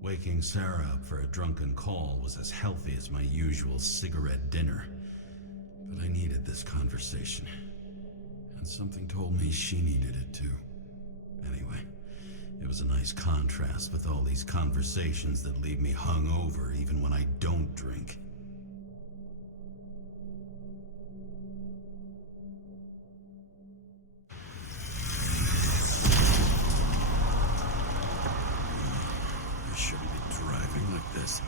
Waking Sarah up for a drunken call was as healthy as my usual cigarette dinner. But I needed this conversation. And something told me she needed it too. Anyway, it was a nice contrast with all these conversations that leave me hungover even when I don't drink. I shouldn't be driving like this.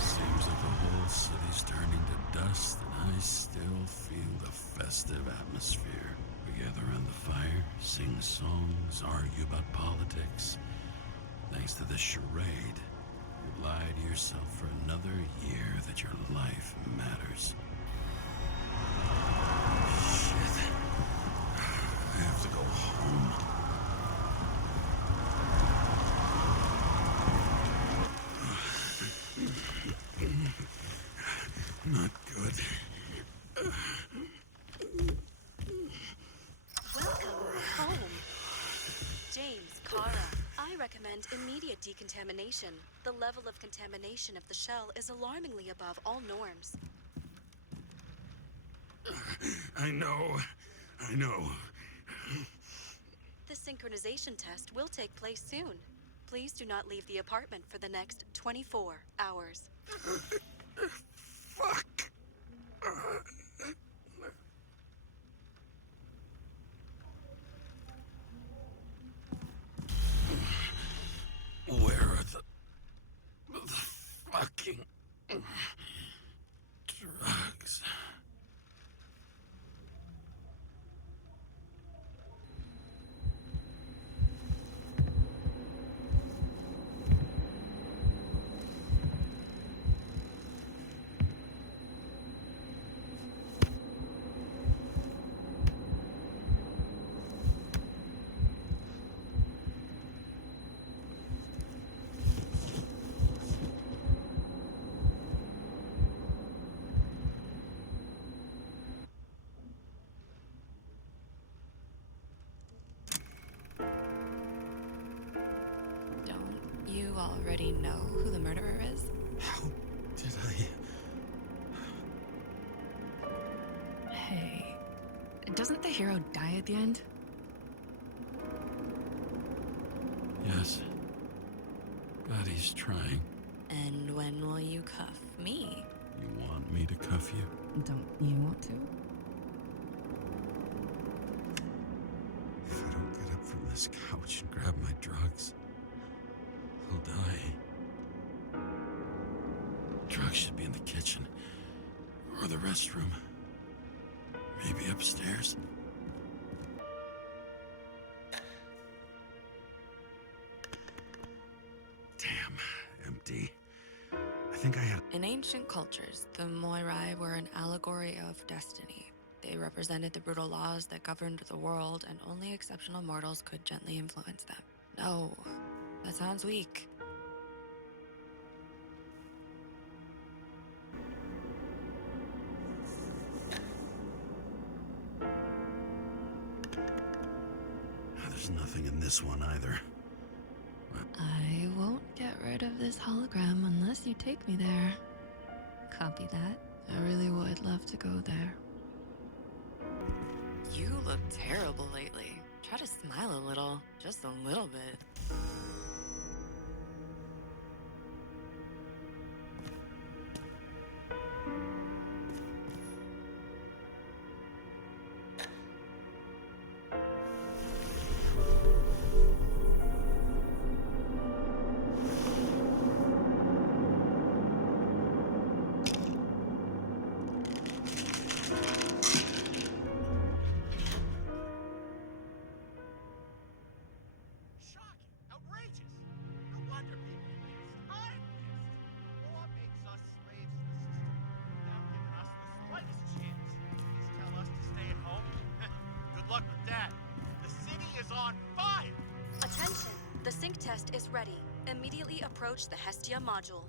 Seems like the whole city's turning to dust, and I still feel the festive atmosphere. We gather around the fire, sing songs, argue about politics. Thanks to this charade, you lie to yourself for another year that your life matters. Shit. I have to go home. Not good. Welcome home. James, Kara, I recommend immediate decontamination. The level of contamination of the shell is alarmingly above all norms. I know. The synchronization test will take place soon. Please do not leave the apartment for the next 24 hours. Fuck. Where are the fucking drugs? Don't you already know who the murderer is? How did Hey, doesn't the hero die at the end? Yes. But he's trying. And when will you cuff me? You want me to cuff you? Don't you want to? If I don't get up from this couch and grab my drugs, I'll die. Drugs should be in the kitchen. Or the restroom. Maybe upstairs. Damn, empty. I think I had... In ancient cultures, the Moirai were an allegory of destiny. They represented the brutal laws that governed the world, and only exceptional mortals could gently influence them. No, that sounds weak. There's nothing in this one either. I won't get rid of this hologram unless you take me there. Copy that. I really would love to go there. You look terrible lately. Try to smile a little, just a little bit. The sync test is ready. Immediately approach the Hestia module.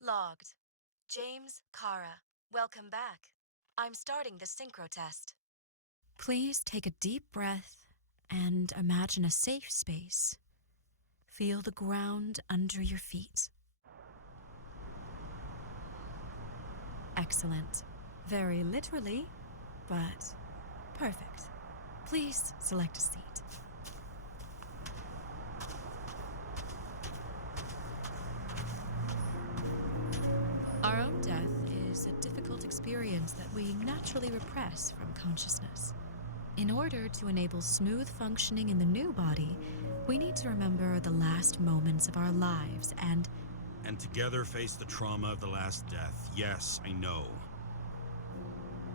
Logged. James, Kara, welcome back. I'm starting the synchro test. Please take a deep breath and imagine a safe space. Feel the ground under your feet. Excellent. Very literally, but perfect. Please select a seat. Our own death is a difficult experience that we naturally repress from consciousness. In order to enable smooth functioning in the new body, we need to remember the last moments of our lives and together face the trauma of the last death. Yes, I know.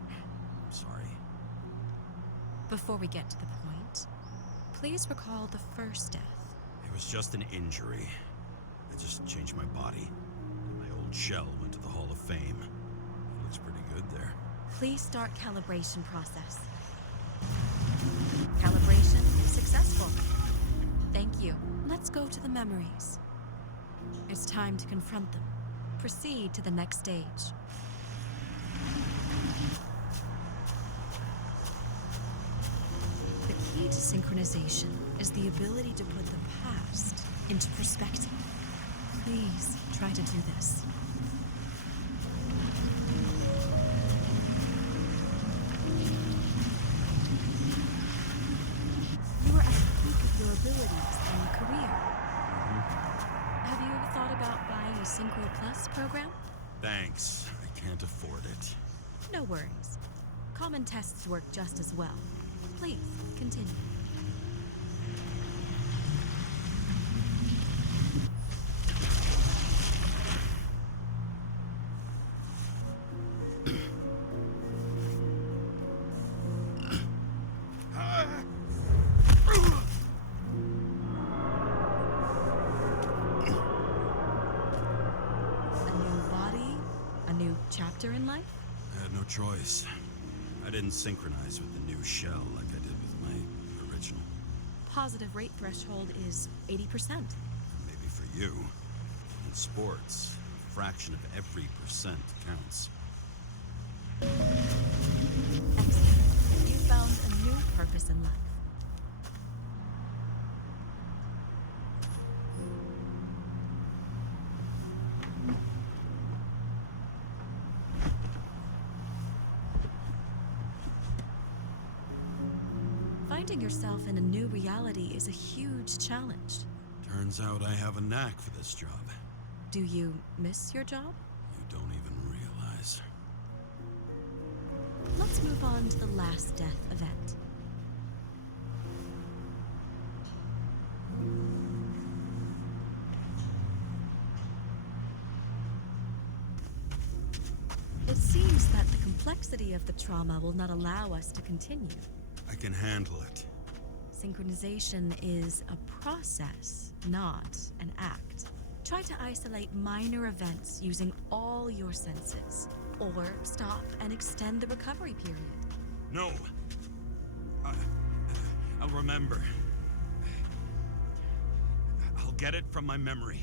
I'm sorry. before we get to the point, please recall the first death. It was just an injury. I just changed my body. My old shell went to the Hall of Fame. Looks pretty good there. Please start calibration process. Calibration successful. Thank you. Let's go to the memories. It's time to confront them. Proceed to the next stage. The key to synchronization is the ability to put the past into perspective. Please try to do this. You are at the peak of your abilities and career. Have you ever thought about buying a Synchro Plus program? Thanks. I can't afford it. No worries. Common tests work just as well. Please, continue. A new body, a new chapter in life? I had no choice. I didn't synchronize with the new shell like I did with my original. Positive rate threshold is 80%. Maybe for you. In sports, a fraction of every percent counts. Excellent. You found a new purpose in life. Finding yourself in a new reality is a huge challenge. Turns out I have a knack for this job. Do you miss your job? You don't even realize. Let's move on to the last death event. It seems that the complexity of the trauma will not allow us to continue. I can handle it. Synchronization is a process, not an act. Try to isolate minor events using all your senses, or stop and extend the recovery period. No! I'll remember. I'll get it from my memory.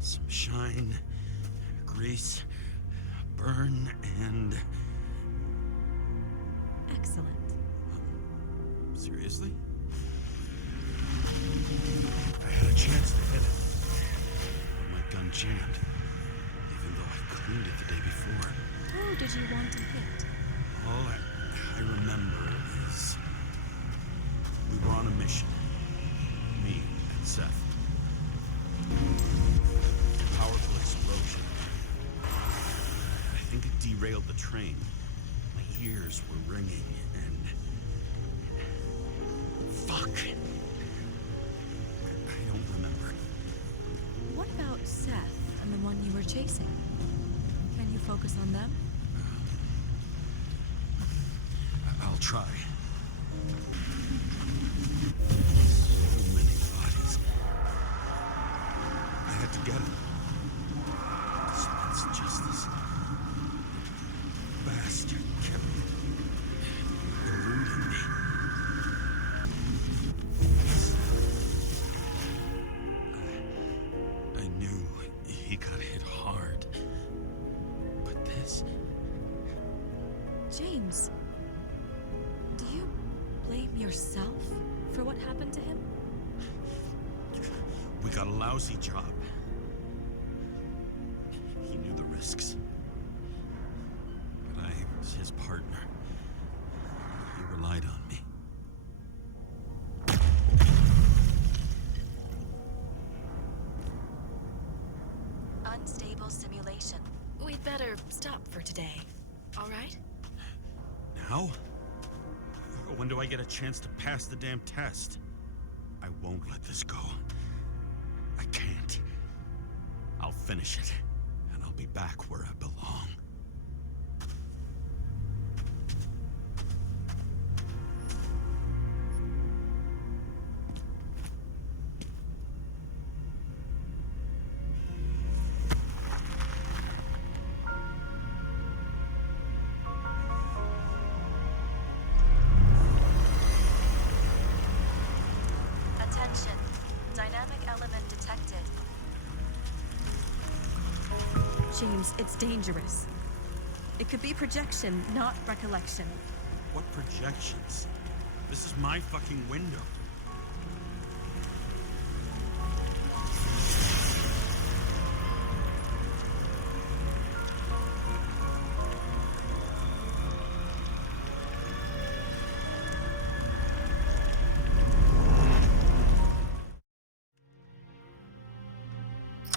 Some shine, grease, burn, and... Excellent. Seriously? I had a chance to hit it. But my gun jammed. Even though I cleaned it the day before. Who did you want to hit? All I remember is... we were on a mission. Me and Seth. Powerful explosion. I think it derailed the train. My ears were ringing and... Fuck! I don't remember. What about Seth and the one you were chasing? Can you focus on them? I'll try. James, do you blame yourself for what happened to him? We got a lousy job. He knew the risks. But I was his partner. He relied on me. Unstable simulation. We'd better stop for today. All right? Now? When do I get a chance to pass the damn test? I won't let this go. I can't. I'll finish it, and I'll be back where I belong. Attention. Dynamic element detected. James, it's dangerous. It could be projection, not recollection. What projections? This is my fucking window.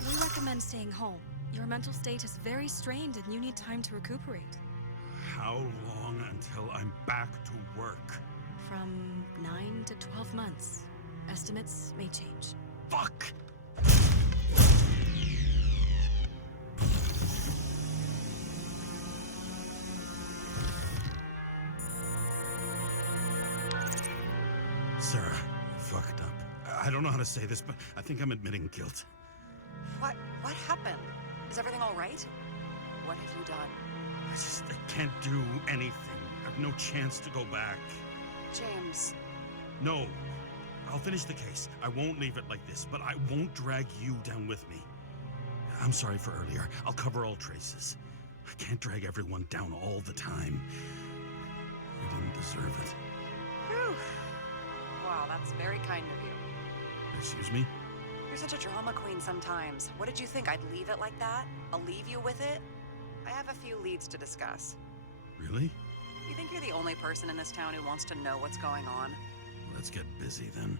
We recommend staying home. Your mental state is very strained and you need time to recuperate. How long until I'm back to work? From 9 to 12 months. Estimates may change. Fuck! Sarah, I fucked up. I don't know how to say this, but I think I'm admitting guilt. What happened? Is everything all right? What have you done? I can't do anything. I have no chance to go back. James, No. I'll finish the case. I won't leave it like this, but I won't drag you down with me. I'm sorry for earlier. I'll cover all traces. I can't drag everyone down all the time. I didn't deserve it. whew. Wow, that's very kind of you. Excuse me? You're such a drama queen sometimes. What did you think, I'd leave it like that? I'll leave you with it? I have a few leads to discuss. Really? You think you're the only person in this town who wants to know what's going on? Let's get busy then.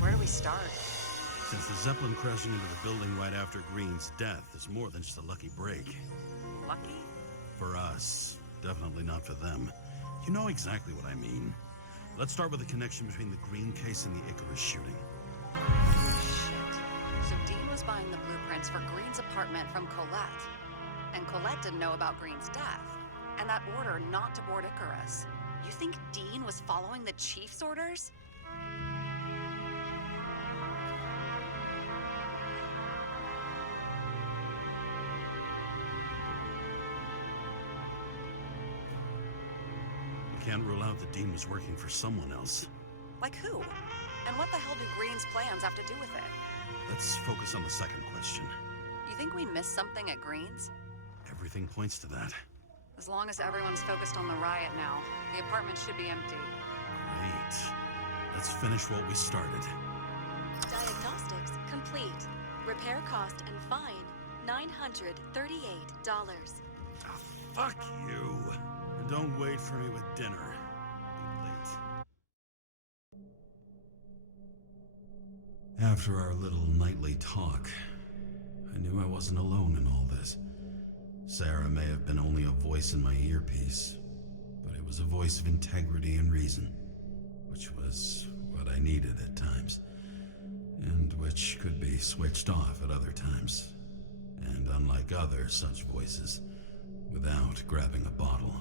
Where do we start? Since the Zeppelin crashing into the building right after Green's death is more than just a lucky break. Lucky? For us. Definitely not for them. You know exactly what I mean. Let's start with the connection between the Green case and the Icarus shooting. Shit. So Dean was buying the blueprints for Green's apartment from Colette. And Colette didn't know about Green's death. And that order not to board Icarus. You think Dean was following the chief's orders? We can't rule out that Dean was working for someone else. Like who? And what the hell do Green's plans have to do with it? Let's focus on the second question. You think we missed something at Green's? Everything points to that. As long as everyone's focused on the riot now, the apartment should be empty. Great. Let's finish what we started. Diagnostics complete. Repair cost and fine $938. Ah, fuck you. And don't wait for me with dinner. I'll be late. After our little nightly talk, I knew I wasn't alone in all this. Sarah may have been only a voice in my earpiece, but it was a voice of integrity and reason, which was what I needed at times, and which could be switched off at other times, and unlike other such voices, without grabbing a bottle.